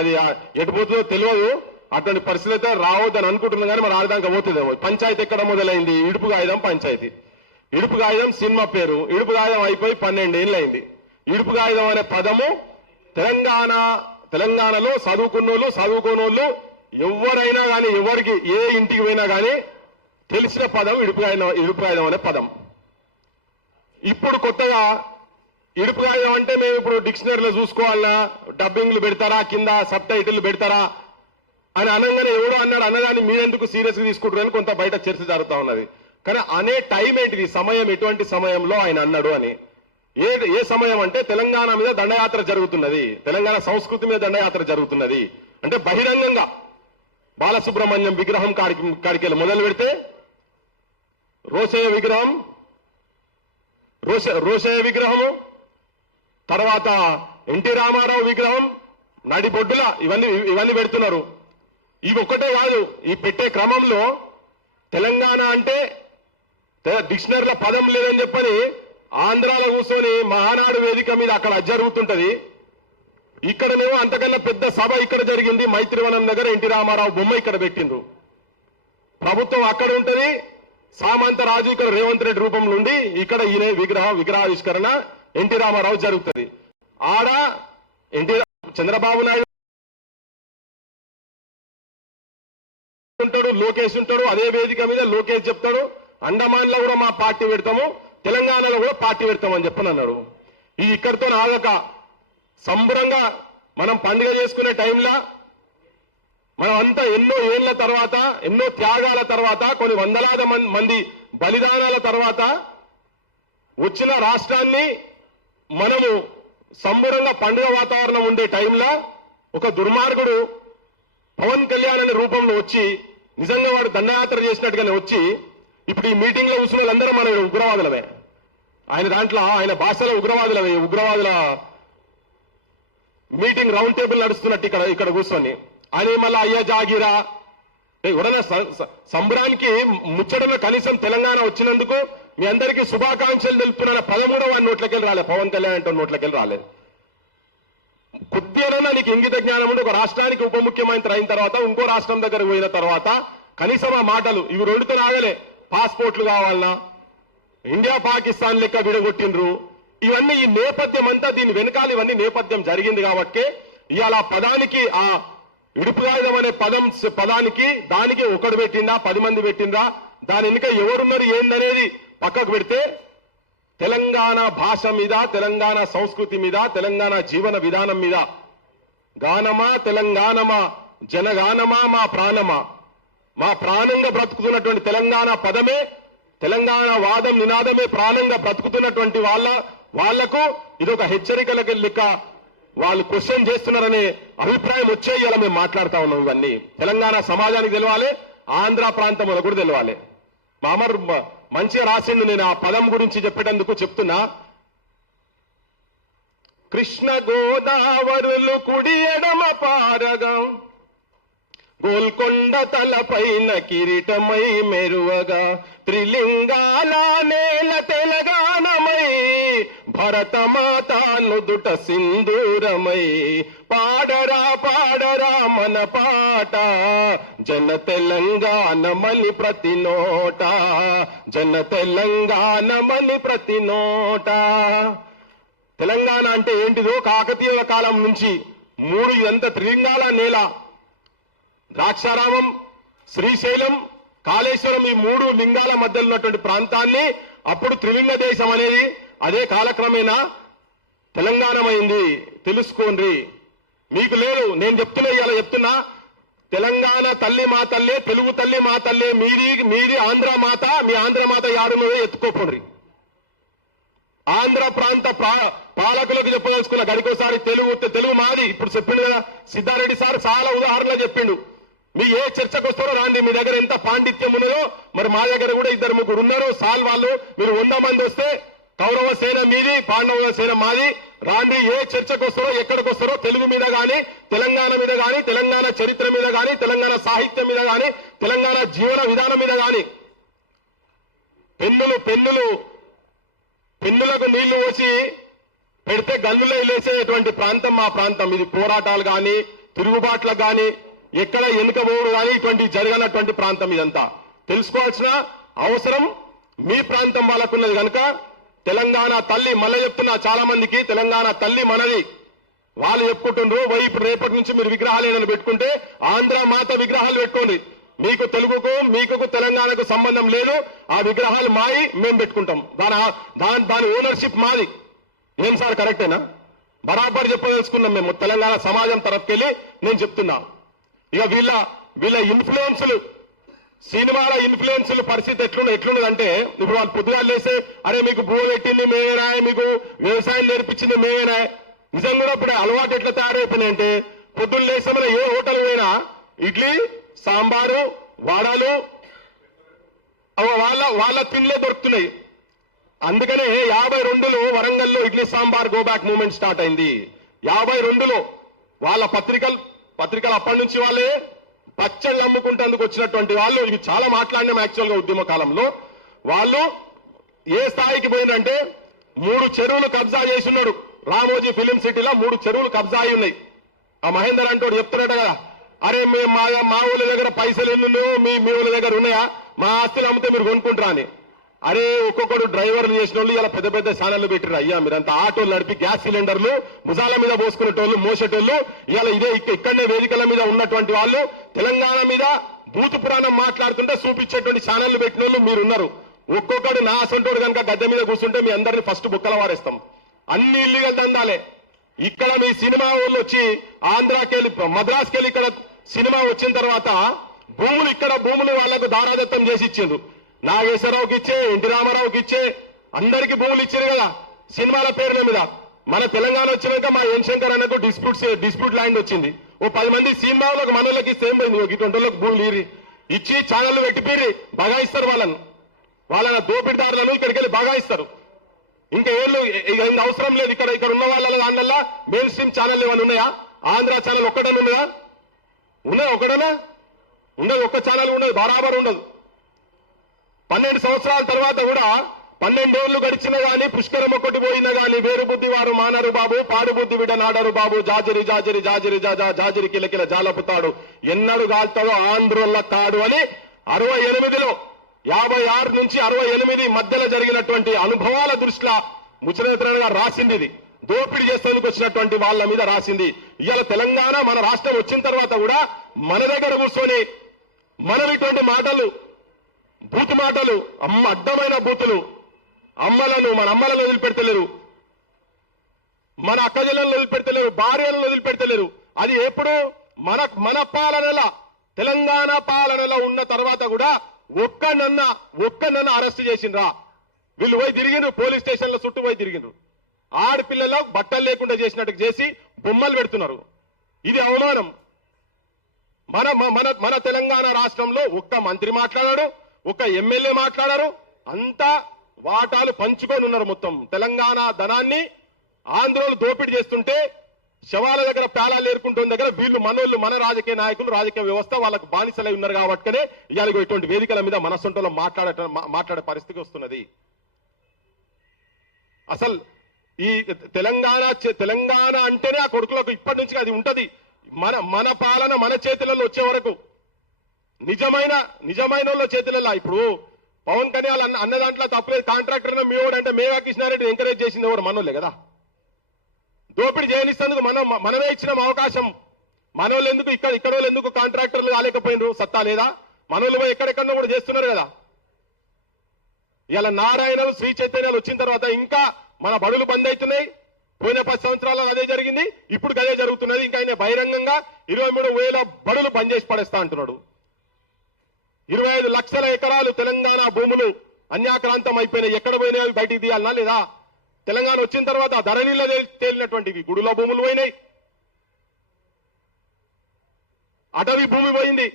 అది ఎటు పోతుందో తెలియదు. అటువంటి పరిస్థితి అయితే రావద్దని అనుకుంటున్నాం కానీ మరి ఆడదాకా పోతుందేమో. పంచాయతీ ఎక్కడ మొదలైంది? ఇడుపు కాగితం పంచాయతీ. ఇడుపు కాగితం సినిమా పేరు. ఇడుపు కాగితం అయిపోయి 12 ఏళ్ళు అయింది. ఇడుపు కాగితం అనే పదము తెలంగాణలో చదువుకున్నోళ్ళు చదువుకోనోళ్ళు ఎవరైనా కానీ ఎవరికి ఏ ఇంటికి పోయినా కానీ తెలిసిన పదం ఇడుపు కాగితం అనే పదం. ఇప్పుడు కొత్తగా ఇడుపు కాగితం అంటే మేము ఇప్పుడు డిక్షనరీలో చూసుకోవాలన్నా, డబ్బింగ్లు పెడతారా, కింద సబ్ టైటిల్ పెడతారా అని అనగానే ఎవడో అన్నాడు. అన్నదాన్ని మీరెందుకు సీరియస్ గా తీసుకుంటారు అని కొంత బయట చర్చ జరుగుతా ఉన్నది. కానీ అనే టైం ఏంటిది, సమయం ఎటువంటి సమయంలో ఆయన అన్నాడు అని. ఏ సమయం అంటే తెలంగాణ మీద దండయాత్ర జరుగుతున్నది, తెలంగాణ సంస్కృతి మీద దండయాత్ర జరుగుతున్నది. అంటే బహిరంగంగా బాలసుబ్రహ్మణ్యం విగ్రహం కాడికెళ్ళి మొదలు పెడితే రోషయ్య విగ్రహము, తర్వాత ఎన్టీ రామారావు విగ్రహం, నడిబొడ్డుల ఇవన్నీ పెడుతున్నారు. ఇవి ఒక్కటే కాదు, ఈ పెట్టే క్రమంలో తెలంగాణ అంటే డిక్షనరీలో పదం లేదని చెప్పని ఆంధ్రాలో కూర్చొని మహానాడు వేదిక మీద అక్కడ జరుగుతుంటది. ఇక్కడనేమో అంతకన్నా పెద్ద సభ ఇక్కడ జరిగింది, మైత్రివనం దగ్గర ఎన్టీ రామారావు బొమ్మ ఇక్కడ పెట్టిండ్రు. ప్రభుత్వం అక్కడ ఉంటది, సామంతరాజు ఇక్కడ రేవంత్ రెడ్డి రూపంలో ఉండి ఇక్కడ ఈయన విగ్రహావిష్కరణ ఎన్టీ రామారావు జరుగుతుంది. ఆడ చంద్రబాబు నాయుడు ఉంటాడు, లోకేష్ ఉంటాడు. అదే వేదిక మీద లోకేష్ చెప్తాడు, అండమాన్ లో కూడా మా పార్టీ పెడతాము, తెలంగాణలో కూడా పార్టీ పెడతామని చెప్పని అన్నాడు. ఈ ఇక్కడితో ఆగక సంబరంగా మనం పండుగ చేసుకునే టైంలో మనం అంతా ఎన్నో ఏళ్ల తర్వాత, ఎన్నో త్యాగాల తర్వాత, కొన్ని వందలాది మంది బలిదానాల తర్వాత వచ్చిన రాష్ట్రాన్ని మనము సంబరంగా పండుగ వాతావరణం ఉండే టైంలో ఒక దుర్మార్గుడు పవన్ కళ్యాణ్ అనే రూపంలో వచ్చి నిజంగా వాడు దండయాత్ర చేసినట్టుగానే వచ్చి ఇప్పుడు ఈ మీటింగ్ లో కూర్చున్న వాళ్ళందరూ మన ఉగ్రవాదులమే. ఆయన దాంట్లో ఆయన భాషలో ఉగ్రవాదుల మీటింగ్ రౌండ్ టేబుల్ నడుస్తున్నట్టు ఇక్కడ కూర్చొని ఆయన మళ్ళీ అయ్యా జాగిరా ఎవరైనా సంబరానికి ముచ్చటలో కనీసం తెలంగాణ వచ్చినందుకు మీ అందరికీ శుభాకాంక్షలు తెలుపుతున్న 13వ నోట్లకెళ్ళి రాలేదు, పవన్ కళ్యాణ్ అంటే నోట్లకెళ్ళి రాలేదు. కొద్దిగా నీకు ఇంగిత జ్ఞానం ఉండి ఒక రాష్ట్రానికి ఉప ముఖ్యమంత్రి అయిన తర్వాత ఇంకో రాష్ట్రం దగ్గరకు పోయిన తర్వాత కనీసం ఆ మాటలు ఇవి రెండుతో రాగలే. పాస్పోర్ట్లు కావాలన్నా, ఇండియా పాకిస్తాన్ లెక్క విడగొట్టిండ్రు. ఇవన్నీ ఈ నేపథ్యం అంతా, దీని వెనకాల ఇవన్నీ నేపథ్యం జరిగింది కాబట్టి ఇవాళ పదానికి ఆ ఇడుపు కాగితం అనే పదానికి దానికి ఒకడు పెట్టిందా 10 మంది పెట్టిందా, దాని వెనుక ఎవరున్నారు ఏందనేది పక్కకు పెడితే తెలంగాణ భాష మీద, తెలంగాణ సంస్కృతి మీద, తెలంగాణ జీవన విధానం మీద గానమా తెలంగాణమా జనగానమా మా ప్రాణమా, మా ప్రాణంగా బ్రతుకుతున్నటువంటి తెలంగాణ పదమే, తెలంగాణ వాదం నినాదమే ప్రాణంగా బ్రతుకుతున్నటువంటి వాళ్లకు ఇది ఒక హెచ్చరికల లెక్క వాళ్ళు క్వశ్చన్ చేస్తున్నారనే అభిప్రాయం వచ్చే ఇలా మేము మాట్లాడుతా ఉన్నాం. ఇవన్నీ తెలంగాణ సమాజానికి తెలవాలి, ఆంధ్ర ప్రాంతం కూడా తెలవాలి. మా అమర్ మంచిగా రాసిండు, నేను ఆ పదం గురించి చెప్పేటందుకు చెప్తున్నా. కృష్ణ గోదావరులు కుడి ఎడమ పారగా, గోల్కొండ తలపైన కిరీటమై మెరువగా, త్రిలింగాల నేల తెలంగాణమై, భరతమాత నుదుట సింధూరమై, పాడరా పాడరా మన పాట, జన తెలంగాణమని ప్రతి నోట, జన తెలంగాణమని ప్రతి నోట. తెలంగాణ అంటే ఏంటిదో కాకతీయుల కాలం నుంచి 3 త్రిలింగాల నేల, ద్రాక్షారామం, శ్రీశైలం, కాళేశ్వరం, ఈ 3 లింగాల మధ్యలో ఉన్నటువంటి ప్రాంతాన్ని అప్పుడు త్రిలింగ దేశం అనేది అదే కాలక్రమేణా తెలంగాణమైంది. తెలుసుకోండి, మీకు లేదు నేను చెప్తున్నా, ఇలా చెప్తున్నా. తెలంగాణ తల్లి మా తల్లే, తెలుగు తల్లి మా తల్లే, మీది ఆంధ్ర మాత, మీ ఆంధ్ర మాత యాడున్నదో ఎత్తుకోపోండి. ఆంధ్ర ప్రాంత పాలకులకు చెప్పదలుచుకున్న గడికోసారి తెలుగు మాది. ఇప్పుడు చెప్పిండు కదా సిద్ధారెడ్డి సార్, చాలా ఉదాహరణలు చెప్పిండు. మీ ఏ చర్చకు వస్తారో రాండి, మీ దగ్గర ఎంత పాండిత్యం ఉన్నదో. మరి మా దగ్గర కూడా 2-3 ఉన్నారు సాల్ వాళ్ళు. మీరు 100 మంది వస్తే కౌరవ సేన మీది, పాండవ సేన మాది. రాండి, ఏ చర్చకు వస్తారో ఎక్కడికి వస్తారో తెలుగు మీద గాని, తెలంగాణ మీద గాని, తెలంగాణ చరిత్ర మీద గాని, తెలంగాణ సాహిత్యం మీద గాని, తెలంగాణ జీవన విధానం మీద గాని. పెన్నులకు నీళ్లు పోసి పెడితే గల్లులో లేసేటువంటి ప్రాంతం మా ప్రాంతం. ఇది పోరాటాలు గాని, తిరుగుబాట్లకు కానీ ఎక్కడ వెనుకబోడు కానీ ఇటువంటి జరగనటువంటి ప్రాంతం ఇదంతా. తెలుసుకోవాల్సిన అవసరం మీ ప్రాంతం వాళ్ళకున్నది కనుక తెలంగాణ తల్లి, మళ్ళీ చెప్తున్నా చాలా మందికి, తెలంగాణ తల్లి మనది. వాళ్ళు చెప్పుకుంటుండ్రు ఇప్పుడు రేపటి నుంచి మీరు విగ్రహాలు ఏదైనా పెట్టుకుంటే ఆంధ్ర మాత విగ్రహాలు పెట్టుకోండి. మీకు తెలుగుకు మీకు తెలంగాణకు సంబంధం లేదు. ఆ విగ్రహాలు మాయి మేము పెట్టుకుంటాం. దాని ఓనర్షిప్ మాది. ఏం సార్ కరెక్టేనా? బరాబర్ చెప్పదలుచుకున్నాం మేము తెలంగాణ సమాజం తరఫుకెళ్ళి. నేను చెప్తున్నా ఇక వీళ్ళ ఇన్ఫ్లుయెన్సులు, సినిమాల ఇన్ఫ్లుయెన్సులు పరిస్థితి ఎట్లున్నదంటే ఇప్పుడు వాళ్ళు పొద్దుగాలు లేస్తే అరే మీకు భూ పెట్టింది మేమేనా, మీకు వ్యవసాయం నేర్పించింది మేమేనా. నిజం కూడా ఇప్పుడు అలవాటు ఎట్లా తయారైపోయినాయంటే పొద్దున్న లేస్తామని ఏ హోటల్ పోయినా ఇడ్లీ సాంబారు వాడాలు వాళ్ళ తిండ్లే దొరుకుతున్నాయి. అందుకనే 52లో వరంగల్లో idli sambar go back movement start అయింది. 52లో వాళ్ళ పత్రికలు అప్పటి నుంచి వాళ్ళే పచ్చళ్ళు అమ్ముకుంటేందుకు వచ్చినటువంటి వాళ్ళు. ఇవి చాలా మాట్లాడినాం యాక్చువల్ గా ఉద్యమ కాలంలో. వాళ్ళు ఏ స్థాయికి పోయిందంటే 3 చెరువులు కబ్జా చేస్తున్నాడు. రామోజీ ఫిలిం సిటీలో 3 చెరువులు కబ్జా అయి ఉన్నాయి. ఆ మహేందర్ అంటోడు చెప్తున్నాడు కదా, అరే మా ఊళ్ళ దగ్గర పైసలు ఎన్ను మీ ఊళ్ళ దగ్గర ఉన్నాయా, మా ఆస్తులు అమ్మితే మీరు కొనుక్కుంటారా అని. అరే ఒక్కొక్కడు డ్రైవర్లు చేసిన వాళ్ళు ఇలా పెద్ద పెద్ద స్థానాలు పెట్టారు. అయ్యా మీరంతా ఆటోలు నడిపి గ్యాస్ సిలిండర్లు భుజాల మీద పోసుకునేటోళ్ళు మోసేటోళ్ళు ఇలా ఇక్కడనే వేదికల మీద ఉన్నటువంటి వాళ్ళు తెలంగాణ మీద భూత పురాణం మాట్లాడుతుంటే చూపించేటువంటి ఛానళ్లు పెట్టిన వాళ్ళు మీరున్నారు. ఒక్కొక్కడు నా అసంటోడు కనుక గద్దె మీద కూర్చుంటే మీ అందరినీ ఫస్ట్ బుక్కల వారేస్తాం. అన్ని ఇల్లీగల్ దందాలే. ఇక్కడ మీ సినిమా వాళ్ళు వచ్చి ఆంధ్రాకెళ్ళి మద్రాసుకెళ్ళి ఇక్కడ సినిమా వచ్చిన తర్వాత భూములు వాళ్లకు దారాదత్తం చేసి ఇచ్చిండ్రు. నాగేశ్వరరావుకి ఇచ్చే, ఎన్టీ రామారావుకి ఇచ్చే, అందరికీ భూములు ఇచ్చారు కదా సినిమాల పేర్ల మీద. మన తెలంగాణ వచ్చినాక మా ఎన్ శంకర్ అన్నకు డిస్ప్యూట్ ల్యాండ్ వచ్చింది. ఓ 10 మంది సినిమాలకు మనోళ్ళకి ఇస్తే ఏం పోయింది, ఇటువంటి వాళ్ళకి భూములు ఇచ్చి ఛానళ్లు పెట్టిపోయి బగాయిస్తారు. వాళ్ళ దోపిడిదారులను ఇక్కడికి వెళ్ళి బగాయిస్తారు. ఇంకా ఏళ్ళు అవసరం లేదు. ఇక్కడ ఉన్న వాళ్ళ దానివల్ల మెయిన్ స్ట్రీమ్ ఛానల్ ఏమైనా ఉన్నాయా? ఆంధ్ర ఛానల్ ఒక్కటనే ఉన్నాయా? ఒకటనా ఉండదు. ఒక్క ఛానల్ ఉండదు, బరాబర్ ఉండదు. 12 సంవత్సరాల తర్వాత కూడా 12 ఏళ్లు గడిచినా గానీ పుష్కరం ఒక్కటి పోయినా గానీ వేరు బుద్ధి వారు మానరు బాబు, పాడు బుద్ధి విడ నాడరు బాబు, జాజరి జాజరి జాజరి జాజరి కిలకిల జాలపుతాడు, ఎన్నడు గాల్తాడో ఆంధ్రుల కాడు అని 68లో 56 నుంచి 68 మధ్యలో జరిగినటువంటి అనుభవాల దృష్ట్యా ముచ్చరేంద్రన్ గారు రాసింది. ఇది దోపిడీ చేసేందుకు వచ్చినటువంటి వాళ్ళ మీద రాసింది. ఇవాళ తెలంగాణ మన రాష్ట్రం వచ్చిన తర్వాత కూడా మన దగ్గర కూర్చొని మనం ఇటువంటి మాటలు, బూతు మాటలు, అడ్డమైన బూతులు, మన అమ్మలను వదిలిపెడతలేరు, మన అక్కజలను వదిలిపెడతలేరు, భార్యలను వదిలిపెడతలేరు. అది ఎప్పుడు మన పాలనలో, తెలంగాణ పాలనలో ఉన్న తర్వాత కూడా ఒక్కనన్న అరెస్ట్ చేసిండ్రా? వీళ్ళు పోయి తిరిగిండ్రు, పోలీస్ స్టేషన్ల చుట్టూ పోయి తిరిగిండ్రు. ఆడపిల్లలు బట్టలు లేకుండా చేసినట్టు చేసి బొమ్మలు పెడుతున్నారు. ఇది అవమానం. మన తెలంగాణ రాష్ట్రంలో ఒక్క మంత్రి మాట్లాడారు, ఒక్క ఎమ్మెల్యే మాట్లాడారు. అంతా వాటాలు పంచుకొని ఉన్నారు. మొత్తం తెలంగాణ ధనాన్ని ఆంధ్రోలు దోపిడీ చేస్తుంటే శవాల దగ్గర పేలాలు ఏరుకుంటున్న దగ్గర వీళ్ళు మనోళ్ళు, మన రాజకీయ నాయకులు, రాజకీయ వ్యవస్థ వాళ్ళకు బానిసలై ఉన్నారు. కాబట్టినే ఇవాళ ఇటువంటి వేదికల మీద మన సొంతలో మాట్లాడే పరిస్థితి వస్తున్నది. అసలు ఈ తెలంగాణ అంటేనే ఆ కొడుకులకు ఇప్పటి నుంచి అది ఉంటది. మన పాలన మన చేతులలో వచ్చే వరకు నిజమైన వాళ్ళ చేతులలో. ఇప్పుడు పవన్ కళ్యాణ్ అన్న దాంట్లో తప్పలేదు. కాంట్రాక్టర్ మీవాడు అంటే మేఘా కృష్ణారెడ్డి ఎంకరేజ్ చేసింది ఎవరు? మనోళ్ళే కదా. దోపిడీ చేయనిస్తేందుకు మనమే ఇచ్చిన అవకాశం. మనోళ్ళు ఎందుకు ఇక్కడ వాళ్ళు ఎందుకు కాంట్రాక్టర్లు కాలేకపోయినారు? సత్తా లేదా? మనోళ్ళు పోయి ఎక్కడెక్కడో కూడా చేస్తున్నారు కదా. ఇలా నారాయణలు, శ్రీ చైతన్యాలు వచ్చిన తర్వాత ఇంకా మన బడులు బంద్ అవుతున్నాయి. పోయిన 10 సంవత్సరాల్లో అదే జరిగింది, ఇప్పుడు అదే జరుగుతున్నది. ఇంకా ఆయన బహిరంగంగా 23,000 బడులు బంద్ చేసి పడేస్తా అంటున్నాడు. 25 లక్షల ఎకరాలు తెలంగాణ భూములు అన్యాక్రాంతం అయిపోయినాయి. ఎక్కడ పోయినాయి? బయటికి తీయాలనా లేదా? తెలంగాణ వచ్చిన తర్వాత ధరణిలో తేలినటువంటివి గుడుల భూములు పోయినాయి, అటవీ భూమి పోయింది.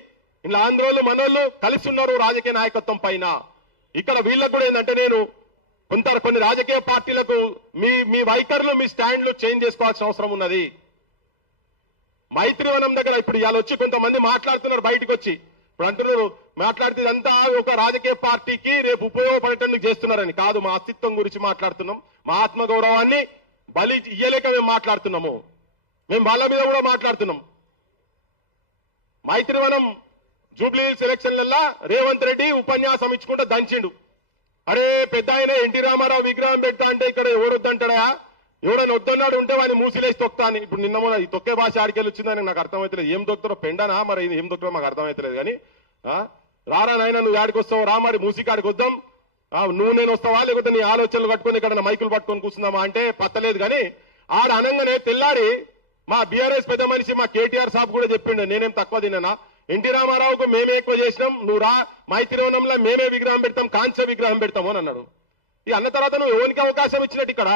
ఇలా ఆంధ్రోళ్ళు మనోళ్ళు కలిసి ఉన్నారు రాజకీయ నాయకత్వం పైన. ఇక్కడ వీళ్ళకు కూడా ఏంటంటే నేను కొన్ని రాజకీయ పార్టీలకు మీ వైఖరులు, మీ స్టాండ్లు చేంజ్ చేసుకోవాల్సిన అవసరం ఉన్నది. మైత్రివనం దగ్గర ఇప్పుడు ఇవాళ వచ్చి కొంతమంది మాట్లాడుతున్నారు, బయటకు వచ్చి ఇప్పుడు అంటున్నారు మాట్లాడితే ఇదంతా ఒక రాజకీయ పార్టీకి రేపు ఉపయోగపడేటందుకు చేస్తున్నారని. కాదు, మా అస్తిత్వం గురించి మాట్లాడుతున్నాం. మా ఆత్మగౌరవాన్ని బలి ఇయ్యలేక మేము మాట్లాడుతున్నాము. మేము వాళ్ళ మీద కూడా మాట్లాడుతున్నాం. మైత్రివనం జూబ్లీ సెలక్షన్లల్లా రేవంత్ రెడ్డి ఉపన్యాసం ఇచ్చుకుంటూ దంచిండు. అరే పెద్ద ఆయన ఎన్టీ రామారావు విగ్రహం పెడతా అంటే ఇక్కడ ఎవరు వద్దంటాడా, ఎవడని వద్దన్నాడు ఉంటే వాడిని మూసిలేసి తొక్తా అని. ఇప్పుడు నిన్న మొన్న ఈ తొక్కే భాష ఆడికెళ్ళి వచ్చిందని నాకు అర్థమవుతలేదు. ఏం దొక్కుతారో పెండనా మరి ఏం దొక్కుతారో మాకు అర్థమవుతలేదు. కానీ రారా నాయన నువ్వు ఆడికి వస్తావు రా, మరి మూసికాడికి వద్దాం, నువ్వు నేను వస్తావా లేకపోతే నీ ఆలోచనలు పట్టుకొని ఇక్కడ మైకులు పట్టుకొని కూర్చుందామా అంటే పత్తలేదు. కానీ ఆడ అనంగానే తెల్లారి మా బీఆర్ఎస్ పెద్ద మనిషి మా కేటీఆర్ సాబ్ కూడా చెప్పిండు, నేనేం తక్కువ తిన్నానా, ఎన్టీ రామారావుకు మేమే ఎక్కువ చేసినాం, నువ్వు రా మైత్రివనంలో మేమే విగ్రహం పెడతాం, కాంస్య విగ్రహం పెడతాము అని అన్నాడు. ఈ అన్న తర్వాత నువ్వు ఎవరికి అవకాశం ఇచ్చినట్టు ఇక్కడ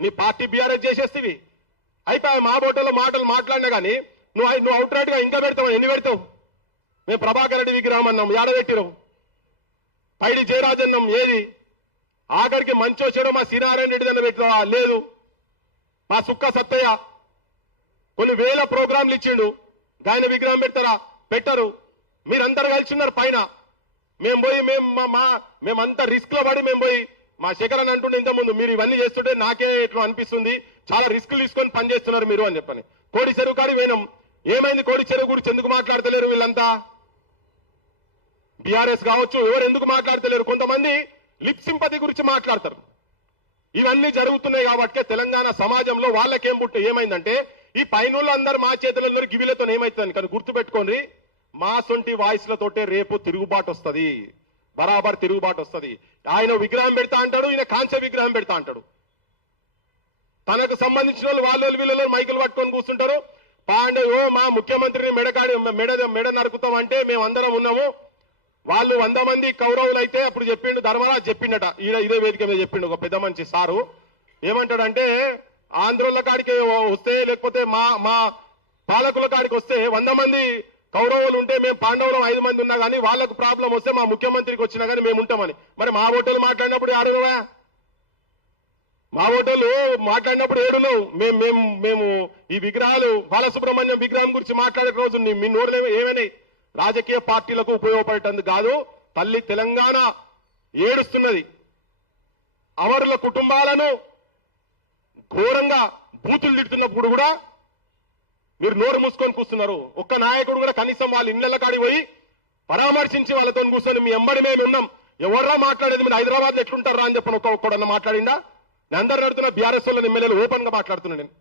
నీ పార్టీ బీఆర్ఎస్ చేసేస్తేవి అయిపోయి. మా బోటలో మాటలు మాట్లాడినా కానీ నువ్వు అవుట్ రైట్ గా ఇంకా పెడతావు. ఎన్ని పెడతావు? మేము ప్రభాకర్ రెడ్డి విగ్రహం అన్నాం, ఏడబెట్టిరావు. పైడి జయరాజన్నం ఏది? ఆఖరికి మంచో చెడో మా శ్రీనారాయణ రెడ్డి దాన్ని పెట్టినా లేదు. మా సుక్క సత్తయ్య కొన్ని వేల ప్రోగ్రాంలు ఇచ్చిండు, గాయన విగ్రహం పెడతారా? పెట్టరు. మీరందరూ కలిసి ఉన్నారు పైన. మేము పోయి మేమంతా రిస్క్ లో పడి మేము పోయి మా శేఖర్ అని అంటుండే ఇంతకుముందు, మీరు ఇవన్నీ చేస్తుంటే నాకే ఇట్లా అనిపిస్తుంది, చాలా రిస్క్లు తీసుకొని పనిచేస్తున్నారు మీరు అని చెప్పని. కోడి చెరువు కాడి పోయినాం. ఏమైంది? కోడి చెరువు గురించి ఎందుకు మాట్లాడతలేరు వీళ్ళంతా? బీఆర్ఎస్ కావచ్చు ఎవరు ఎందుకు మాట్లాడతలేరు? కొంతమంది లిప్ సింపతి గురించి మాట్లాడతారు. ఇవన్నీ జరుగుతున్నాయి కాబట్టి తెలంగాణ సమాజంలో వాళ్ళకేం ఏమైందంటే ఈ పైనోళ్ళు అందరు మా చేతులలో గివిలతో ఏమైతుందని. కానీ గుర్తుపెట్టుకోండి, మా సొంటి వాయిస్లతోటే రేపు తిరుగుబాటు వస్తుంది, బరాబర్ తిరుగుబాటు వస్తుంది. ఆయన విగ్రహం పెడతా అంటాడు, ఈయన కాంస్య విగ్రహం పెడతా అంటాడు. తనకు సంబంధించిన వాళ్ళు వీళ్ళు మైకులు పట్టుకొని కూర్చుంటారు. పాండవు మా ముఖ్యమంత్రిని మెడ నరుకుతాం అంటే మేమందరం ఉన్నాము. వాళ్ళు 100 మంది కౌరవులు అయితే అప్పుడు చెప్పిండు ధర్మరాజు చెప్పిండట, ఇదే వేదిక మీద చెప్పిండు ఒక పెద్ద మంచి సారు. ఏమంటాడంటే ఆంధ్రుల కాడికి వస్తే లేకపోతే మా పాలకుల కాడికి వస్తే 100 మంది కౌరవులు ఉంటే మేము పాండవులు 5 మంది ఉన్నా కానీ వాళ్ళకు ప్రాబ్లం వస్తే మా ముఖ్యమంత్రికి వచ్చినా కానీ మేము ఉంటామని. మరి మా ఓటర్లు మాట్లాడినప్పుడు ఆడునవా? మా ఓటర్లు మాట్లాడినప్పుడు ఏడున్నావు? మేము ఈ విగ్రహాలు బాలసుబ్రహ్మణ్యం విగ్రహం గురించి మాట్లాడే రోజు మీ నోరులు ఏమైనాయి? రాజకీయ పార్టీలకు ఉపయోగపడేటందుకు కాదు. తల్లి తెలంగాణ ఏడుస్తున్నది. అమరుల కుటుంబాలను ఘోరంగా బూతులు తిడుతున్నప్పుడు కూడా మీరు నోరు మూసుకొని కూస్తున్నారు. ఒక్క నాయకుడు కూడా కనీసం వాళ్ళ ఇళ్ల కాడికి పోయి పరామర్శించి వాళ్ళతో కూర్చొని మీ ఎంబడి మేము ఉన్నాం, ఎవర్రా మాట్లాడేది, మీరు హైదరాబాద్ లో ఎట్లుంటారా అని చెప్పని ఒక్కడన్నా మాట్లాడిందా? నేను అందరు నడుతున్నా బీఆర్ఎస్ వాళ్ళని ఎమ్మెల్యేలు ఓపెన్ గా మాట్లాడుతున్నా, నేను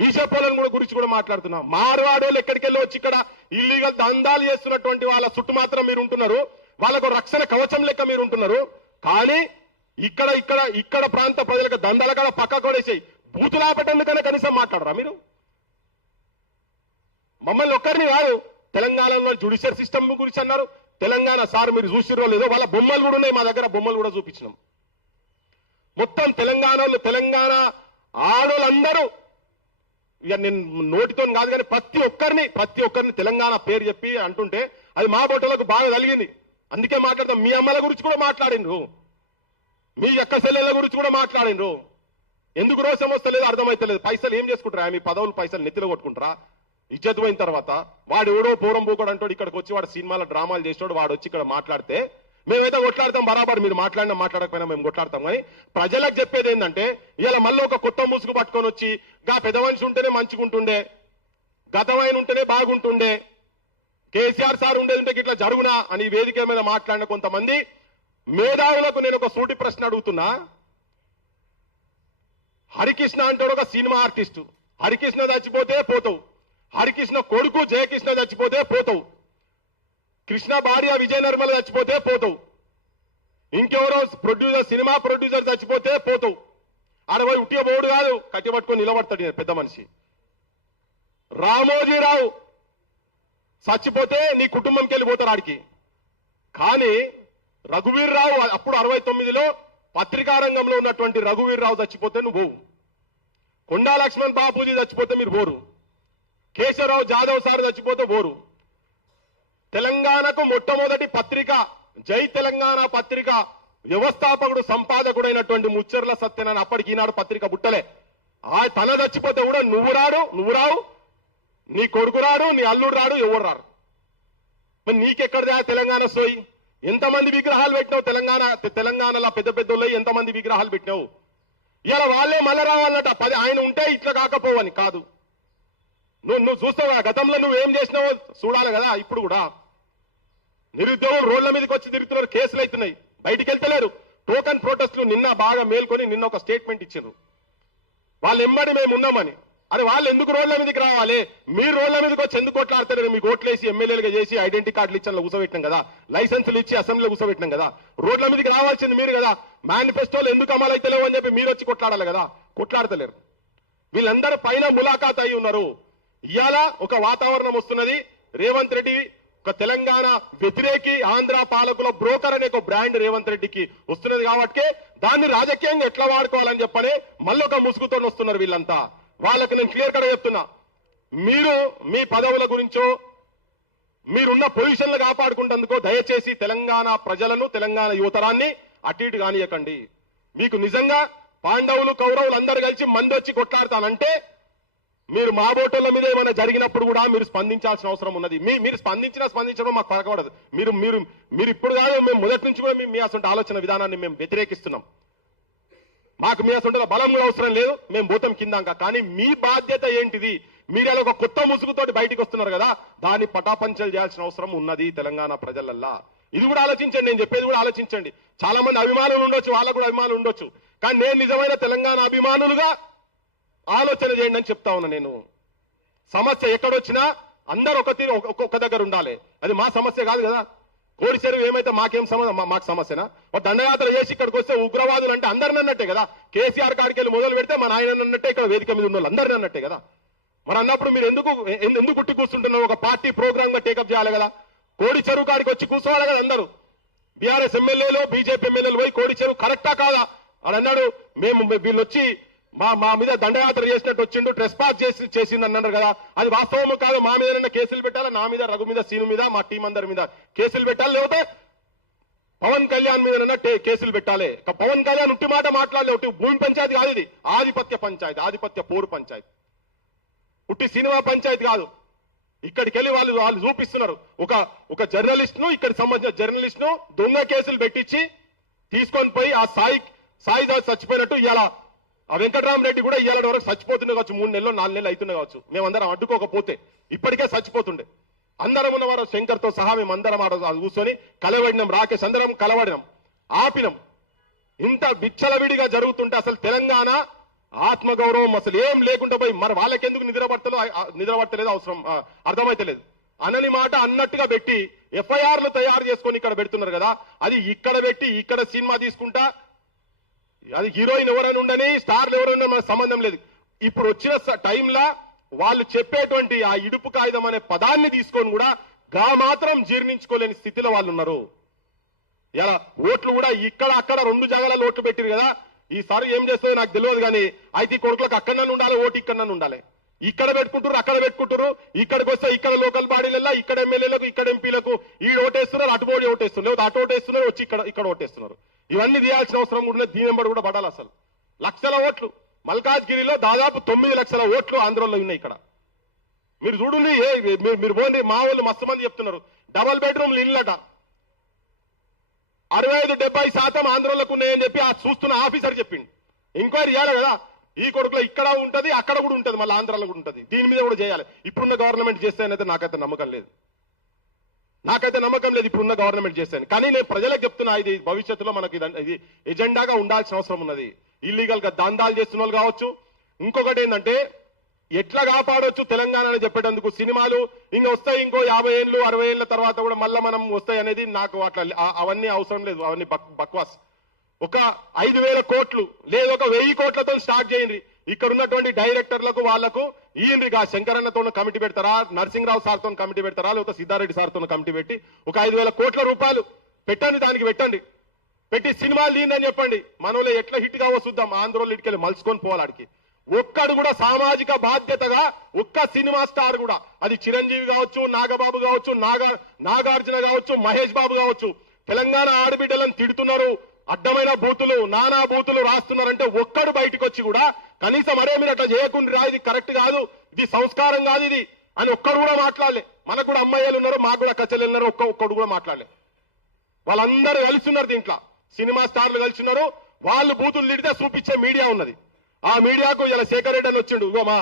బీజేపీ వాళ్ళని కూడా గురించి కూడా మాట్లాడుతున్నా. మారువాడోళ్ళు ఎక్కడికి వెళ్ళి వచ్చి ఇక్కడ ఇల్లీగల్ దందాలు చేస్తున్నటువంటి వాళ్ళ చుట్టూ మాత్రం మీరు ఉంటున్నారు, వాళ్ళకు రక్షణ కవచం లెక్క మీరు ఉంటున్నారు. కానీ ఇక్కడ ప్రాంత ప్రజలకు దందాల కాడ పక్క కొడేసాయి బూతులాపటందుకనే కనీసం మాట్లాడరా మీరు? మమ్మల్ని ఒక్కరిని కాదు, తెలంగాణలో జ్యుడిషియల్ సిస్టమ్ గురించి అన్నారు. తెలంగాణ సార్ మీరు చూసిరో లేదో వాళ్ళ బొమ్మలు కూడా ఉన్నాయి మా దగ్గర, బొమ్మలు కూడా చూపించినాం. మొత్తం తెలంగాణ ఆడోళ్ళందరూ ఇక నేను నోటితో కాదు కానీ ప్రతి ఒక్కరిని తెలంగాణ పేరు చెప్పి అంటుంటే అది మా బొట్టలకు బాగా కలిగింది. అందుకే మాట్లాడతాం. మీ అమ్మల గురించి కూడా మాట్లాడిండ్రు, మీ అక్క చెల్లెళ్ళ గురించి కూడా మాట్లాడిండ్రు. ఎందుకు రోషం వస్తలేదు అర్థమైతలేదు. పైసలు ఏం చేసుకుంటారా? మీ పదవులు పైసలు నెత్తిలో కొట్టుకుంటారా? ఇజ్జత్ పోయిన తర్వాత వాడు ఎవడో పూరం పోకోడు అంటాడు, ఇక్కడికి వచ్చి వాడు సినిమాలో డ్రామాలు చేసాడు, వాడు వచ్చి ఇక్కడ మాట్లాడితే మేమైతే కొట్లాడతాం బరాబర్. మీరు మాట్లాడకపోయినా మేము కొట్లాడతాం. కానీ ప్రజలకు చెప్పేది ఏంటంటే ఇవాళ మళ్ళీ ఒక కొత్త ముసుగు పట్టుకొని వచ్చి గా పెద్ద మనిషి ఉంటేనే మంచిగుంటుండే, గతమైన ఉంటేనే బాగుంటుండే, కేసీఆర్ సార్ ఉండేది ఇట్లా జరుగునా అని వేదిక మీద మాట్లాడిన కొంతమంది మేధావులకు నేను ఒక సూటి ప్రశ్న అడుగుతున్నా. హరికృష్ణ అంటాడు ఒక సినిమా ఆర్టిస్టు, హరికృష్ణ చచ్చిపోతే పోతావు, హరికృష్ణ కొడుకు జయకృష్ణ చచ్చిపోతే పోతావు, కృష్ణ భార్య విజయ నిర్మల చచ్చిపోతే పోతావు, ఇంకెవరో సినిమా ప్రొడ్యూసర్ చచ్చిపోతే పోతావు. ఆడ పోయి ఉట్టిగా పోడు కాదు, కట్టి పట్టుకొని నిలబడతాడు పెద్ద మనిషి. రామోజీరావు చచ్చిపోతే నీ కుటుంబంకి వెళ్ళిపోతారు ఆడికి. కానీ రఘువీర్ రావు అప్పుడు 69లో పత్రికా రంగంలో ఉన్నటువంటి రఘువీర్ రావు చచ్చిపోతే నువ్వు పోవు, కొండా లక్ష్మణ్ బాపూజీ చచ్చిపోతే మీరు పోరు, కేశవరావు జాదవ్ సార్ చచ్చిపోతే పోరు. తెలంగాణకు మొట్టమొదటి పత్రిక జై తెలంగాణ పత్రిక వ్యవస్థాపకుడు సంపాదకుడైనటువంటి ముచ్చర్ల సత్యనారాయణ అప్పటికి ఈనాడు పత్రిక బుట్టలే. తన చచ్చిపోతే కూడా నువ్వు రావు, నీ కొడుకు రాడు, నీ అల్లుడు రాడు, ఎవరు రారు. మరి నీకెక్కడదా తెలంగాణ సోయి? ఎంతమంది విగ్రహాలు పెట్టినావు తెలంగాణలో పెద్ద పెద్దోళ్ళు ఎంతమంది విగ్రహాలు పెట్టినావు? ఇలా వాళ్ళే మళ్ళా రావాలన్నట. ఆయన ఉంటే ఇట్లా కాకపోవని కాదు. నువ్వు చూస్తావు గతంలో నువ్వు ఏం చేసినావో చూడాలి కదా. ఇప్పుడు కూడా నిరుద్యోగులు రోడ్ల మీదకి వచ్చి తిరుగుతున్నారు, కేసులు అవుతున్నాయి, బయటికి వెళ్తలేరు. టోకన్ ప్రొటెస్టులు నిన్న బాగా మేల్కొని నిన్న ఒక స్టేట్మెంట్ ఇచ్చారు, వాళ్ళు ఎంబడి మేము ఉన్నామని. అరే వాళ్ళు ఎందుకు రోడ్ల మీదకి రావాలి? మీరు రోడ్ల మీదకి వచ్చి ఎందుకు కొట్లాడతారు? మీకు ఓట్లేసి ఎమ్మెల్యేలుగా చేసి ఐడెంటిటీ కార్డులు ఇచ్చి అందులో కూర్చోబెట్టినాం కదా, లైసెన్సులు ఇచ్చి అసెంబ్లీలో కూర్చోబెట్టినాం కదా. రోడ్ల మీదకి రావాల్సింది మీరు కదా. మేనిఫెస్టోలు ఎందుకు అమలు అయితలేవు అని చెప్పి మీరు వచ్చి కొట్లాడాలి కదా, కొట్లాడతలేరు. వీళ్ళందరూ పైన ములాఖాత్ అయి ఉన్నారు. ఇవాళ ఒక వాతావరణం వస్తున్నది. రేవంత్ రెడ్డి ఒక తెలంగాణ వ్యతిరేకి, ఆంధ్ర పాలకుల బ్రోకర్ అనే ఒక బ్రాండ్ రేవంత్ రెడ్డికి వస్తున్నది కాబట్టి దాన్ని రాజకీయంగా ఎట్లా వాడుకోవాలని చెప్పని మళ్ళీ ఒక ముసుగుతో వస్తున్నారు వీళ్ళంతా. వాళ్ళకి నేను క్లియర్ కట్ చెప్తున్నా, మీరు మీ పదవుల గురించో మీరున్న పొజిషన్లు కాపాడుకుంటందుకో దయచేసి తెలంగాణ ప్రజలను, తెలంగాణ యువతరాన్ని అటు ఇటు కానియకండి. మీకు నిజంగా పాండవులు కౌరవులు అందరు కలిసి మంది వచ్చి కొట్లాడతానంటే మీరు మా బోటోళ్ళ మీద ఏమైనా జరిగినప్పుడు కూడా మీరు స్పందించాల్సిన అవసరం ఉన్నది. మీరు స్పందించడం మాకు పరకూడదు. మీరు మీరు మీరు ఇప్పుడు కాదు, మేము మొదటి నుంచి కూడా మీ అసలు ఆలోచన విధానాన్ని మేము వ్యతిరేకిస్తున్నాం. మాకు మీ అసలు బలం కూడా అవసరం లేదు, మేము భూతం కిందాక. కానీ మీ బాధ్యత ఏంటిది? మీరు ఇలా ఒక కొత్త ముసుగుతోటి బయటికి వస్తున్నారు కదా, దాన్ని పటాపంచలు చేయాల్సిన అవసరం ఉన్నది తెలంగాణ ప్రజలల్లా. ఇది కూడా ఆలోచించండి, నేను చెప్పేది కూడా ఆలోచించండి. చాలా మంది అభిమానులు ఉండొచ్చు, వాళ్ళకు కూడా అభిమానులు ఉండొచ్చు, కానీ నేను నిజమైన తెలంగాణ అభిమానులుగా ఆలోచన చేయండి అని చెప్తా ఉన్నా. నేను సమస్య ఎక్కడొచ్చినా అందరూ ఒక దగ్గర ఉండాలి. అది మా సమస్య కాదు కదా. కోడి చెరువు ఏమైతే మాకేం మాకు సమస్యనా? దండయాత్ర చేసి ఇక్కడికి వస్తే ఉగ్రవాదులు అంటే అందరిని అన్నట్టే కదా. కేసీఆర్ కాడికి వెళ్ళి మొదలు పెడితే మా నాయన అన్నట్టే, ఇక్కడ వేదిక మీద ఉన్న వాళ్ళు అందరిని అన్నట్టే కదా. మరి అన్నప్పుడు మీరు ఎందుకు గుట్టి కూర్చుంటున్నారు? ఒక పార్టీ ప్రోగ్రామ్ గా టేకప్ చేయాలి కదా. కోడి చెరువు కాడికి వచ్చి కూర్చోవాలి కదా అందరూ. బీఆర్ఎస్ ఎమ్మెల్యేలు, బీజేపీ ఎమ్మెల్యేలు పోయి కోడి చెరువు కరెక్టా కాదా అని అన్నాడు. మేము వీళ్ళు వచ్చి మా మీద దండయాత్ర చేసినట్టు వచ్చిండు, ట్రెస్ పాస్ చేసింది అన్నారు కదా. అది వాస్తవము కాదు. మా మీద కేసులు పెట్టాలి, నా మీద, రఘు మీద, సీను మీద, మా టీం అందరి మీద కేసులు పెట్టాలి. లేకపోతే పవన్ కళ్యాణ్ మీద కేసులు పెట్టాలి. పవన్ కళ్యాణ్ ఉట్టి మాట మాట్లాడలే. ఉట్టి భూమి పంచాయతీ కాదు, ఇది ఆధిపత్య పంచాయతీ, ఆధిపత్య పోరు పంచాయతీ, ఉట్టి సినిమా పంచాయతీ కాదు. ఇక్కడికి వెళ్ళి వాళ్ళు చూపిస్తున్నారు. ఒక జర్నలిస్ట్ ను, ఇక్కడ సంబంధించిన జర్నలిస్ట్ ను దొంగ కేసులు పెట్టించి తీసుకొని పోయి ఆ సాయి చచ్చిపోయినట్టు ఇలా ఆ వెంకటరామరెడ్డి కూడా ఇవాళ వరకు చచ్చిపోతుండే కావచ్చు. 3 నెలలు 4 నెలలు అవుతుండే కావచ్చు. మేమందరం అడ్డుకోకపోతే ఇప్పటికే చచ్చిపోతుండే. అందరం ఉన్నవారు శంకర్తో సహా మేమందరం కూర్చొని కలవడినాం. రాకేష్ అందరం కలవడినాం, ఆపినాం. ఇంత విచ్చలవిడిగా జరుగుతుంటే అసలు తెలంగాణ ఆత్మగౌరవం అసలు ఏం లేకుండా పోయి మరి వాళ్ళకెందుకు నిద్రపట్టలేదు అవసరం అర్థమైతలేదు. అనని మాట అన్నట్టుగా పెట్టి ఎఫ్ఐఆర్లు తయారు చేసుకొని ఇక్కడ పెడుతున్నారు కదా. అది ఇక్కడ పెట్టి ఇక్కడ సినిమా తీసుకుంటా, అది హీరోయిన్ ఎవరైనా ఉండని, స్టార్లు ఎవరైనా మనకు సంబంధం లేదు. ఇప్పుడు వచ్చిన టైంలో వాళ్ళు చెప్పేటువంటి ఆ ఇడుపు కాగితం అనే పదాన్ని తీసుకొని కూడా మాత్రం జీర్ణించుకోలేని స్థితిలో వాళ్ళు ఉన్నారు. ఇలా ఓట్లు కూడా ఇక్కడ అక్కడ 2 జాగాలలో ఓట్లు పెట్టిరు కదా. ఈసారి ఏం చేస్తుందో నాకు తెలియదు, కానీ అయితే కొడుకులకు అక్కడన్నా ఉండాలి, ఓటు ఇక్కడన్నా ఉండాలి. ఇక్కడ పెట్టుకుంటారు, అక్కడ పెట్టుకుంటారు. ఇక్కడికి వస్తే ఇక్కడ లోకల్ బాడీలలో, ఇక్కడ ఎమ్మెల్యేలకు, ఇక్కడ ఎంపీలకు ఈ ఓటేస్తున్నారు, అటు బోడి ఓటేస్తున్నారు, లేదా అటు ఓటేస్తున్నారు, వచ్చి ఇక్కడ ఓటేస్తున్నారు. ఇవన్నీ తీయాల్సిన అవసరం కూడా దీని వెంబడి కూడా పడాలి. అసలు లక్షల ఓట్లు మల్కాజ్గిరిలో దాదాపు 9 లక్షల ఓట్లు ఆంధ్రలో ఉన్నాయి. ఇక్కడ మీరు చూడండి, మీరు పోండి, మా వాళ్ళు మస్తు మంది చెప్తున్నారు. డబల్ బెడ్రూమ్లు ఇల్లట 65-70% ఆంధ్రలోకి ఉన్నాయని చెప్పి ఆ చూస్తున్న ఆఫీసర్ చెప్పిండు. ఎంక్వైరీ చేయాలి కదా. ఈ కొడుకులో ఇక్కడ ఉంటది, అక్కడ కూడా ఉంటది, మళ్ళీ ఆంధ్రాలో కూడా ఉంటది. దీని మీద కూడా చేయాలి. ఇప్పుడున్న గవర్నమెంట్ చేస్తానైతే నాకైతే నమ్మకం లేదు. ఇప్పుడున్న గవర్నమెంట్ చేస్తాను. కానీ నేను ప్రజలకు చెప్తున్నా, ఇది భవిష్యత్తులో మనకి ఇది ఎజెండాగా ఉండాల్సిన అవసరం ఉన్నది. ఇల్లీగల్ గా దందాలు చేస్తున్న వాళ్ళు కావచ్చు. ఇంకొకటి ఏంటంటే ఎట్లా కాపాడొచ్చు తెలంగాణ అని చెప్పేటందుకు సినిమాలు ఇంకా వస్తాయి, ఇంకో 50 ఏళ్ళు 60 ఏళ్ల తర్వాత కూడా మళ్ళీ మనం వస్తాయి అనేది నాకు అట్లా అవన్నీ అవసరం లేదు. అవన్నీ బక్వాస్. ఒక 5,000 కోట్లు లేదా ఒక 1000 కోట్లతో స్టార్ట్ చేయండి. ఇక్కడ ఉన్నటువంటి డైరెక్టర్లకు వాళ్లకు ఈయనగా శంకరన్నతో కమిటీ పెడతారా, నరసింహరావు సార్తో కమిటీ పెడతారా, లేకపోతే సిద్ధారెడ్డి సార్తో కమిటీ పెట్టి ఒక 5,000 కోట్ల రూపాయలు పెట్టండి, దానికి పెట్టి సినిమాలు తీయండి చెప్పండి. మనలో ఎట్లా హిట్ కావో చూద్దాం. ఆంధ్రోళ్ళు ఇటుకెళ్ళి మలుచుకొని పోవాలాడికి. ఒక్కడు కూడా సామాజిక బాధ్యతగా ఒక్క సినిమా స్టార్ కూడా, అది చిరంజీవి కావచ్చు, నాగబాబు కావచ్చు, నాగార్జున కావచ్చు, మహేష్ బాబు కావచ్చు, తెలంగాణ ఆడబిడ్డలను తిడుతున్నారు, అడ్డమైన బూతులు, నానా బూతులు రాస్తున్నారంటే ఒక్కడు బయటకు వచ్చి కూడా కనీసం అరే మీరు అట్లా చేయకుండా, ఇది కరెక్ట్ కాదు, ఇది సంస్కారం కాదు ఇది అని ఒక్కడు కూడా మాట్లాడలే. మనకు కూడా అమ్మాయిలు ఉన్నారు, మాకు కూడా కచ్చలు ఉన్నారు, ఒక్కడు కూడా మాట్లాడలే. వాళ్ళందరూ కలిసి ఉన్నారు దీంట్లో. సినిమా స్టార్లు కలిసి ఉన్నారు. వాళ్ళు బూతులు తిడితే చూపించే మీడియా ఉన్నది. ఆ మీడియాకు ఇలా శేఖర్ రెడ్డి అని వచ్చిండు, ఇగో మా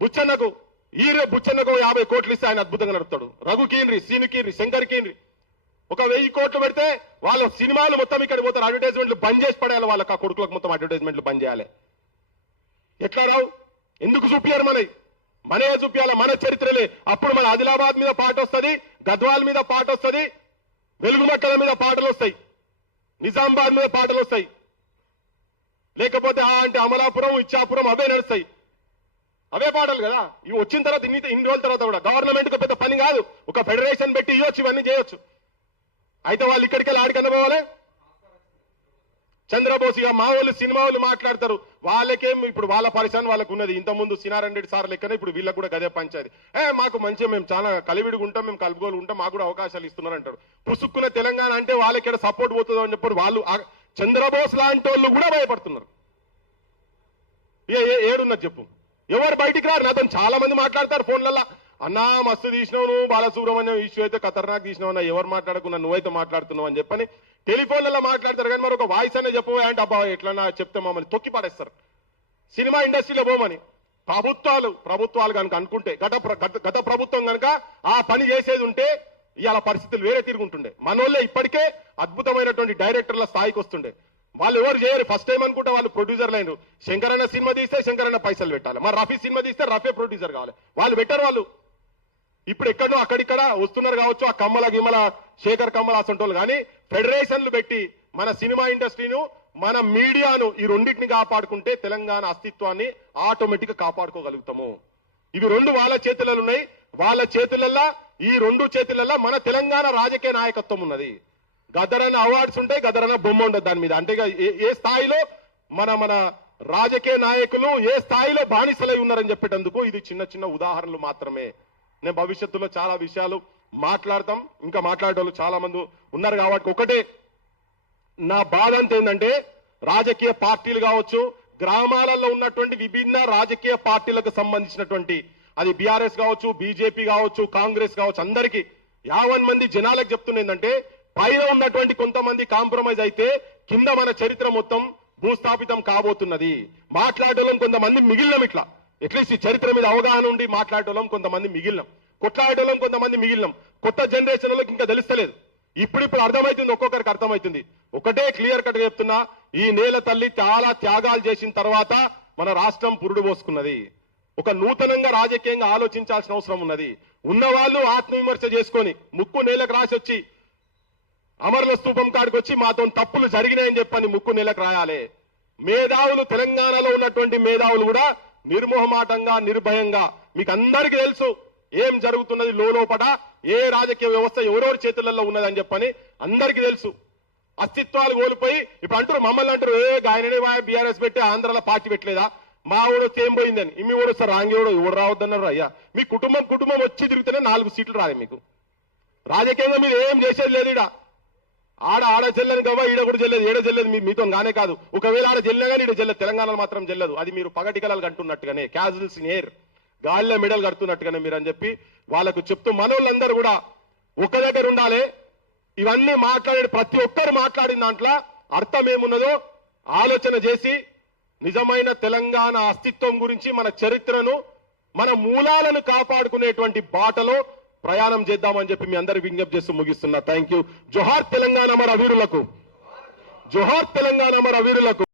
బుచ్చన్నకు ఈరే బుచ్చన్నకు 50 కోట్లు ఇస్తే ఆయన అద్భుతంగా నడుపుతాడు. రఘు కీన్రి, సీను కీన్రి, శంకర్ కీన్రి ఒక 1000 కోట్లు పెడితే వాళ్ళ సినిమాలు మొత్తం ఇక్కడ పోతారు. అడ్వర్టైజ్మెంట్లు బంద్ చేసి పడేయాలి. వాళ్ళకి ఆ కొడుకులకు మొత్తం అడ్వర్టైజ్మెంట్లు బంద్ చేయాలి. ఎట్లా రావు? ఎందుకు చూపించారు? మనే చూపించాలి. మన చరిత్రలే. అప్పుడు మన ఆదిలాబాద్ మీద పాట వస్తుంది, గద్వాల్ మీద పాట వస్తుంది, వెలుగుమట్టల మీద పాటలు వస్తాయి, నిజామాబాద్ మీద పాటలు వస్తాయి, లేకపోతే అంటే అమలాపురం, ఇచ్చాపురం అవే నడుస్తాయి. అవే పాటలు కదా. ఇవి వచ్చిన తర్వాత ఇన్ని రోజుల తర్వాత కూడా గవర్నమెంట్ కు పెద్ద పని కాదు. ఒక ఫెడరేషన్ పెట్టి ఇవ్వచ్చు, ఇవన్నీ చేయొచ్చు. అయితే వాళ్ళు ఇక్కడికి వెళ్ళి ఆడికన్నా పోవాలి. చంద్రబోస్ ఇక మా వాళ్ళు సినిమా వాళ్ళు మాట్లాడతారు. వాళ్ళకేం ఇప్పుడు వాళ్ళ పరిశ్రమ వాళ్ళకు ఉన్నది. ఇంతకుముందు సినారాయణ రెడ్డి సార్ లెక్కనే ఇప్పుడు వీళ్ళకి కూడా గదే పంచాయతీ. మాకు మంచిగా మేము చాలా కలివిడిగా ఉంటాం, మేము కలుపుకోలు ఉంటాం, మాకు కూడా అవకాశాలు ఇస్తున్నారు అంటారు. పుసుక్కున్న తెలంగాణ అంటే వాళ్ళకి ఇక్కడ సపోర్ట్ పోతుందో అని చెప్పారు. వాళ్ళు చంద్రబోస్ లాంటి వాళ్ళు కూడా భయపడుతున్నారు. ఏడున్నది చెప్పు? ఎవరు బయటికి రారు. నాతో చాలా మంది మాట్లాడతారు ఫోన్లలో. అన్నా మస్తు తీసినావు నువ్వు, బాలసుబ్రహ్మణ్యం ఇష్యూ అయితే ఖతర్నాక్ తీసినావు అన్నా, ఎవరు మాట్లాడకున్నా నువ్వైతే మాట్లాడుతున్నావు అని చెప్పని టెలిఫోన్లలో మాట్లాడతారు. కానీ మరి ఒక వాయిస్ అనే చెప్పబోయా అంటే అబ్బా ఎట్లన్నా చెప్తే మమ్మల్ని తొక్కి పడేస్తారు. సినిమా ఇండస్ట్రీలో పోమని ప్రభుత్వాలు కనుక అనుకుంటే, గత ప్రభుత్వం కనుక ఆ పని చేసేది ఉంటే ఇవాళ పరిస్థితులు వేరే తిరుగుంటుండే. మనోళ్ళే ఇప్పటికే అద్భుతమైనటువంటి డైరెక్టర్ల స్థాయికి వస్తుండే. వాళ్ళు ఎవరు చేయరు. ఫస్ట్ టైం అనుకుంటే వాళ్ళు ప్రొడ్యూసర్లు అయినారు. శంకరన్న సినిమా తీస్తే శంకరన్న పైసలు పెట్టాలి, మరి రఫీ సినిమా తీస్తే రఫే ప్రొడ్యూసర్ కావాలి. వాళ్ళు పెట్టారు. వాళ్ళు ఇప్పుడు ఎక్కడో అక్కడిక్కడ వస్తున్నారు కావచ్చు. ఆ కమ్మల గిమ్మల శేఖర్ కమ్మల అసంటోళ్ళు. కానీ ఫెడరేషన్లు పెట్టి మన సినిమా ఇండస్ట్రీను, మన మీడియాను, ఈ రెండింటిని కాపాడుకుంటే తెలంగాణ అస్తిత్వాన్ని ఆటోమేటిక్ గా కాపాడుకోగలుగుతాము. ఇవి రెండు వాళ్ళ చేతులలో ఉన్నాయి. వాళ్ళ చేతులల్లా, ఈ రెండు చేతులల్లా మన తెలంగాణ రాజకీయ నాయకత్వం ఉన్నది. గదరన్న అవార్డ్స్ ఉంటాయి, గదరన్న బొమ్మ ఉండదు దాని మీద. అంటే ఏ స్థాయిలో మన రాజకీయ నాయకులు ఏ స్థాయిలో బానిసలై ఉన్నారని చెప్పేటందుకు ఇది చిన్న చిన్న ఉదాహరణలు మాత్రమే. నేను భవిష్యత్తులో చాలా విషయాలు మాట్లాడతాం. ఇంకా మాట్లాడేవాళ్ళు చాలా మంది ఉన్నారు. కాబట్టి ఒకటే నా బాధ అంత ఏంటంటే, రాజకీయ పార్టీలు కావచ్చు, గ్రామాలలో ఉన్నటువంటి విభిన్న రాజకీయ పార్టీలకు సంబంధించినటువంటి, అది బీఆర్ఎస్ కావచ్చు, బీజేపీ కావచ్చు, కాంగ్రెస్ కావచ్చు, అందరికీ 50 మంది జనాలకు చెప్తున్నా ఏంటంటే, పైన ఉన్నటువంటి కొంతమంది కాంప్రమైజ్ అయితే కింద మన చరిత్ర మొత్తం భూస్థాపితం కాబోతున్నది. మాట్లాడేవాళ్ళం కొంతమంది మిగిలినం. ఇట్లా అట్లీస్ట్ ఈ చరిత్ర మీద అవగాహన ఉండి మాట్లాడేవాళ్ళం కొంతమంది మిగిలినం, కొట్లాడేవాళ్ళం కొంతమంది మిగిలినం. కొత్త జనరేషన్ వాళ్ళకి ఇంకా తెలుస్తలేదు. ఇప్పుడు అర్థమవుతుంది, ఒక్కొక్కరికి అర్థమవుతుంది. ఒకటే క్లియర్ కట్ గా చెప్తున్నా, ఈ నేల తల్లి చాలా త్యాగాలు చేసిన తర్వాత మన రాష్ట్రం పురుడు పోసుకున్నది. ఒక నూతనంగా రాజకీయంగా ఆలోచించాల్సిన అవసరం ఉన్నది. ఉన్నవాళ్ళు ఆత్మవిమర్శ చేసుకొని ముక్కు నేలకు రాసి వచ్చి అమరుల స్తూపం కాడికి వచ్చి మాతో తప్పులు జరిగినాయని చెప్పని ముక్కు నేలకు రాయాలి. మేధావులు, తెలంగాణలో ఉన్నటువంటి మేధావులు కూడా నిర్మోహమాటంగా, నిర్భయంగా, మీకు అందరికీ తెలుసు ఏం జరుగుతున్నది లోపట, ఏ రాజకీయ వ్యవస్థ ఎవరెవరి చేతులలో ఉన్నదని చెప్పని అందరికీ తెలుసు. అస్తిత్వాలు కోల్పోయి ఇప్పుడు అంటారు, మమ్మల్ని అంటారు, గాయననే బీఆర్ఎస్ పెట్టి ఆంధ్రాలో పార్టీ పెట్టలేదా, మా ఊడు ఏం పోయిందని. ఇమ్మి కూడా సార్ రాంగేవుడు ఎవరు రావద్దన్నారు. అయ్యా మీ కుటుంబం వచ్చి తిరిగితేనే 4 సీట్లు రాలే మీకు. రాజకీయంగా మీరు ఏం చేసేది లేదు. ఆడ చెల్లని గవ్వ, ఈడ కూడా చెల్లెదు, ఏడ చెల్లెదు. మీతో గానే కాదు, ఒకవేళ ఆడ చెల్లె కానీ ఈడ చెల్లెదు, తెలంగాణలో మాత్రం చెల్లదు. అది మీరు పగటికలాలు కంటున్నట్టుగానే, క్యాజువల్స్ ఇన్ ఎయిర్, గాలిలో మెడల్ కడుతున్నట్టుగానే మీరు అని చెప్పి వాళ్ళకు చెప్తూ, మనోళ్ళందరూ కూడా ఒక దగ్గర ఉండాలి. ఇవన్నీ మాట్లాడే ప్రతి ఒక్కరు మాట్లాడిన దాంట్లో అర్థం ఏమున్నదో ఆలోచన చేసి నిజమైన తెలంగాణ అస్తిత్వం గురించి, మన చరిత్రను, మన మూలాలను కాపాడుకునేటువంటి బాటలో ప్రయాణం చేద్దామని చెప్పి మీ అందరికి విజ్ఞప్తి చేస్తూ ముగిస్తున్నా. Thank you. జోహార్ తెలంగాణ అమర వీరులకు, జోహార్ తెలంగాణ అమర వీరులకు.